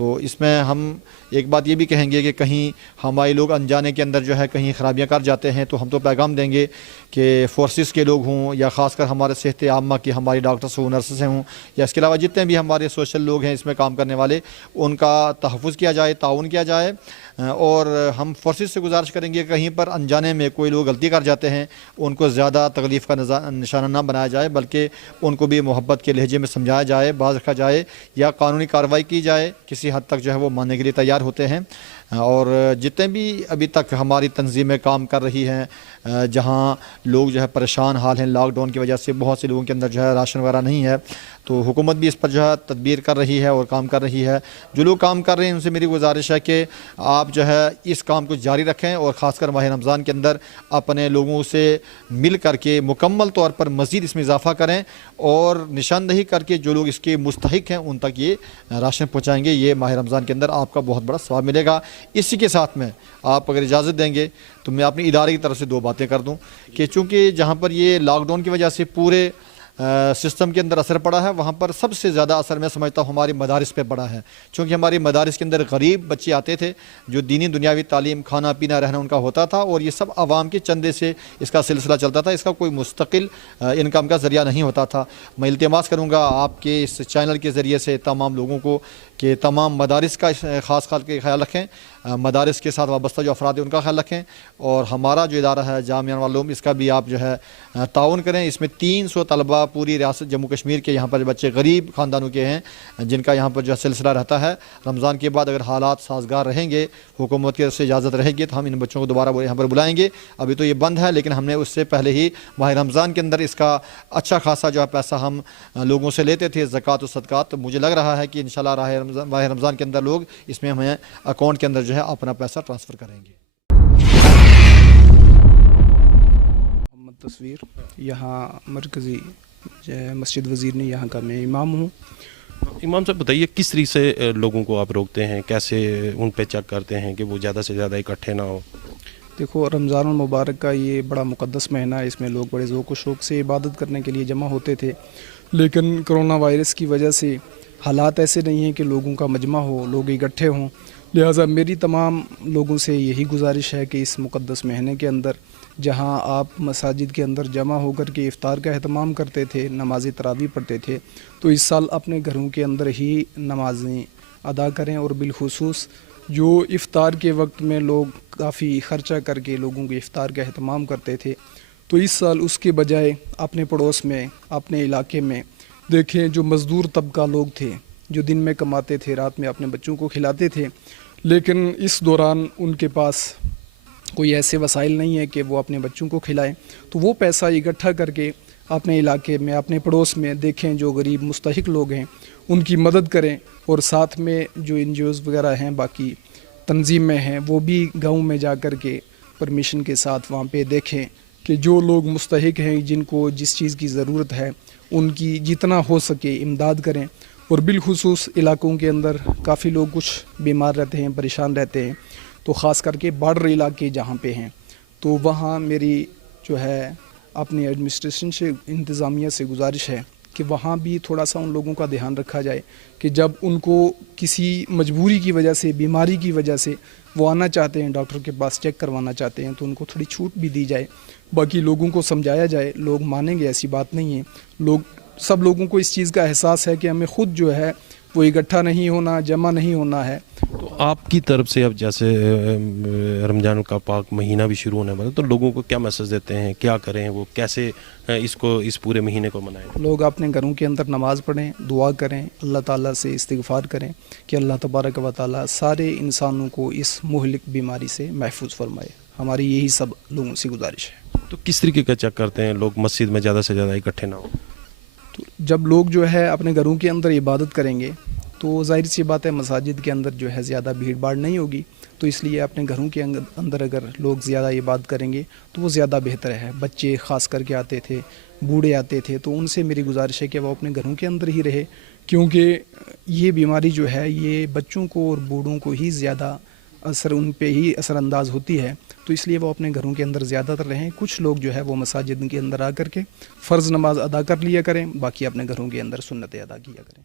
تو اس میں ہم ایک بات یہ بھی کہیں گے کہ کہیں ہمارے لوگ انجانے کے اندر جو ہے کہیں خرابیاں کر جاتے ہیں تو ہم تو پیغام دیں گے کہ فورسز کے لوگ ہوں یا خاص کر ہمارے صحت عامہ کی ہماری ڈاکٹرس ہوں، نرسز ہوں، یا اس کے علاوہ جتنے بھی ہمارے سوشل لوگ ہیں اس میں کام کرنے والے، ان کا تحفظ کیا جائے، تعاون کیا جائے، اور ہم فورسز سے گزارش کریں گے کہ کہیں پر انجانے میں کوئی لوگ غلطی کر جاتے ہیں ان کو زیادہ تکلیف کا نشانہ نہ بنایا جائے، بلکہ ان کو بھی محبت کے لہجے میں سمجھایا جائے، باز رکھا جائے یا قانونی کارروائی کی جائے، کسی حد تک جو ہے وہ ماننے کے لیے تیار ہوتے ہیں۔ اور جتنے بھی ابھی تک ہماری تنظیمیں کام کر رہی ہیں جہاں لوگ جو ہے پریشان حال ہیں لاک ڈاؤن کی وجہ سے، بہت سے لوگوں کے اندر جو ہے راشن وغیرہ نہیں ہے، تو حکومت بھی اس پر جو ہے تدبیر کر رہی ہے اور کام کر رہی ہے۔ جو لوگ کام کر رہے ہیں ان سے میری گزارش ہے کہ آپ جو ہے اس کام کو جاری رکھیں، اور خاص کر ماہ رمضان کے اندر اپنے لوگوں سے مل کر کے مکمل طور پر مزید اس میں اضافہ کریں اور نشاندہی کر کے جو لوگ اس کے مستحق ہیں ان تک یہ راشن پہنچائیں گے۔ یہ ماہ رمضان کے اندر آپ کا بہت بڑا ثواب ملے گا۔ اسی کے ساتھ میں آپ اگر اجازت دیں گے تو میں اپنی ادارے کی طرف سے 2 باتیں کر دوں کہ چونکہ جہاں پر یہ لاک ڈاؤن کی وجہ سے پورے سسٹم کے اندر اثر پڑا ہے، وہاں پر سب سے زیادہ اثر میں سمجھتا ہوں ہماری مدارس پہ پڑا ہے، چونکہ ہماری مدارس کے اندر غریب بچے آتے تھے جو دینی دنیاوی تعلیم، کھانا پینا رہنا ان کا ہوتا تھا، اور یہ سب عوام کے چندے سے اس کا سلسلہ چلتا تھا، اس کا کوئی مستقل انکم کا ذریعہ نہیں ہوتا تھا۔ میں التماس کروں گا آپ کے اس چینل کے ذریعے سے تمام لوگوں کو کہ تمام مدارس کا خاص خیال رکھیں، مدارس کے ساتھ وابستہ جو افراد ہیں ان کا خیال رکھیں، اور ہمارا جو ادارہ ہے جامعہ انوار العلوم اس کا بھی آپ جو ہے تعاون کریں۔ اس میں 300 طلبہ پوری ریاست جموں کشمیر کے یہاں پر بچے غریب خاندانوں کے ہیں جن کا یہاں پر جو سلسلہ رہتا ہے۔ رمضان کے بعد اگر حالات سازگار رہیں گے، حکومت کی طرف سے اجازت رہے گی، تو ہم ان بچوں کو دوبارہ یہاں پر بلائیں گے۔ ابھی تو یہ بند ہے، لیکن ہم نے اس سے پہلے ہی ماہ رمضان کے اندر اس کا اچھا خاصا جو ہے پیسہ ہم لوگوں سے لیتے تھے، زکوٰۃ و صدقات۔ مجھے لگ رہا ہے کہ انشاءاللہ ماہ رمضان کے اندر لوگ اس میں ہمیں اکاؤنٹ کے اندر جو ہے اپنا پیسہ ٹرانسفر کریں گے۔ محمد تصویر، یہاں مرکزی مسجد وزیر نے یہاں کا میں امام ہوں۔ امام صاحب بتائیے کس طریقے سے لوگوں کو آپ روکتے ہیں، کیسے ان پہ چیک کرتے ہیں کہ وہ زیادہ سے زیادہ اکٹھے نہ ہو؟ دیکھو، رمضان المبارک کا یہ بڑا مقدس مہینہ ہے، اس میں لوگ بڑے ذوق و شوق سے عبادت کرنے کے لیے جمع ہوتے تھے، لیکن کرونا وائرس کی وجہ سے حالات ایسے نہیں ہیں کہ لوگوں کا مجمع ہو، لوگ اکٹھے ہوں۔ لہٰذا میری تمام لوگوں سے یہی گزارش ہے کہ اس مقدس مہینے کے اندر جہاں آپ مساجد کے اندر جمع ہو کر کے افطار کا اہتمام کرتے تھے، نماز تراویح پڑھتے تھے، تو اس سال اپنے گھروں کے اندر ہی نمازیں ادا کریں، اور بالخصوص جو افطار کے وقت میں لوگ کافی خرچہ کر کے لوگوں کے افطار کا اہتمام کرتے تھے، تو اس سال اس کے بجائے اپنے پڑوس میں، اپنے علاقے میں دیکھیں جو مزدور طبقہ لوگ تھے، جو دن میں کماتے تھے، رات میں اپنے بچوں کو کھلاتے تھے، لیکن اس دوران ان کے پاس کوئی ایسے وسائل نہیں ہے کہ وہ اپنے بچوں کو کھلائیں، تو وہ پیسہ اکٹھا کر کے اپنے علاقے میں، اپنے پڑوس میں دیکھیں جو غریب مستحق لوگ ہیں ان کی مدد کریں، اور ساتھ میں جو NGOs وغیرہ ہیں، باقی تنظیمیں ہیں، وہ بھی گاؤں میں جا کر کے پرمیشن کے ساتھ وہاں پہ دیکھیں کہ جو لوگ مستحق ہیں، جن کو جس چیز کی ضرورت ہے، ان کی جتنا ہو سکے امداد کریں۔ اور بالخصوص علاقوں کے اندر کافی لوگ کچھ بیمار رہتے ہیں، پریشان رہتے ہیں، تو خاص کر کے بارڈر علاقے جہاں پہ ہیں، تو وہاں میری جو ہے اپنی ایڈمنسٹریشن سے، انتظامیہ سے گزارش ہے کہ وہاں بھی تھوڑا سا ان لوگوں کا دھیان رکھا جائے کہ جب ان کو کسی مجبوری کی وجہ سے، بیماری کی وجہ سے وہ آنا چاہتے ہیں، ڈاکٹر کے پاس چیک کروانا چاہتے ہیں، تو ان کو تھوڑی چھوٹ بھی دی جائے، باقی لوگوں کو سمجھایا جائے۔ لوگ مانیں گے، ایسی بات نہیں ہے، سب لوگوں کو اس چیز کا احساس ہے کہ ہمیں خود جو ہے وہ اکٹھا نہیں ہونا، جمع نہیں ہونا ہے۔ تو آپ کی طرف سے اب جیسے رمضان کا پاک مہینہ بھی شروع ہونے والا، تو لوگوں کو کیا میسج دیتے ہیں، کیا کریں، وہ کیسے اس پورے مہینے کو منائیں؟ لوگ اپنے گھروں کے اندر نماز پڑھیں، دعا کریں، اللہ تعالیٰ سے استغفار کریں کہ اللہ تبارک و تعالیٰ سارے انسانوں کو اس مہلک بیماری سے محفوظ فرمائے۔ ہماری یہی سب لوگوں سے گزارش ہے۔ تو کس طریقے کا چیک کرتے ہیں لوگ مسجد میں زیادہ سے زیادہ اکٹھے نہ ہوں؟ تو جب لوگ جو ہے اپنے گھروں کے اندر عبادت کریں گے تو ظاہر سی بات ہے مساجد کے اندر جو ہے زیادہ بھیڑ بھاڑ نہیں ہوگی، تو اس لیے اپنے گھروں کے اندر اگر لوگ زیادہ عبادت کریں گے تو وہ زیادہ بہتر ہے۔ بچے خاص کر کے آتے تھے، بوڑھے آتے تھے، تو ان سے میری گزارش ہے کہ وہ اپنے گھروں کے اندر ہی رہے، کیونکہ یہ بیماری جو ہے یہ بچوں کو اور بوڑھوں کو ہی زیادہ ان پہ ہی اثر انداز ہوتی ہے، تو اس لیے وہ اپنے گھروں کے اندر زیادہ تر رہیں۔ کچھ لوگ جو ہے وہ مساجد کے اندر آ کر کے فرض نماز ادا کر لیا کریں، باقی اپنے گھروں کے اندر سنتیں ادا کیا کریں۔